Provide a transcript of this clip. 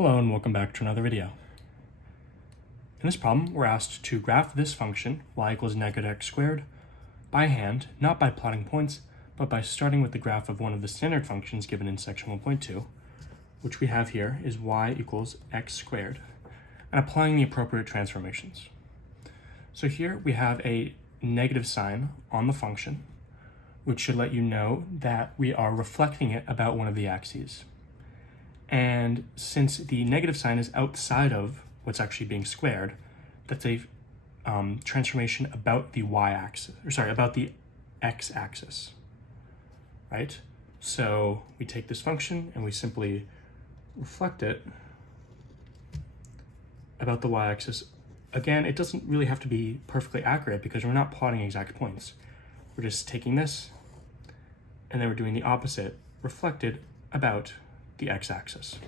Hello and welcome back to another video. In this problem, we're asked to graph this function, y equals negative x squared, by hand, not by plotting points, but by starting with the graph of one of the standard functions given in section 1.2, which we have here is y equals x squared, and applying the appropriate transformations. So here we have a negative sign on the function, which should let you know that we are reflecting it about one of the axes. And since the negative sign is outside of what's actually being squared, that's a transformation about the y-axis, or sorry, about the x-axis, right? So we take this function and we simply reflect it about the y-axis. Again, it doesn't really have to be perfectly accurate because we're not plotting exact points. We're just taking this and then we're doing the opposite, reflected about the x-axis.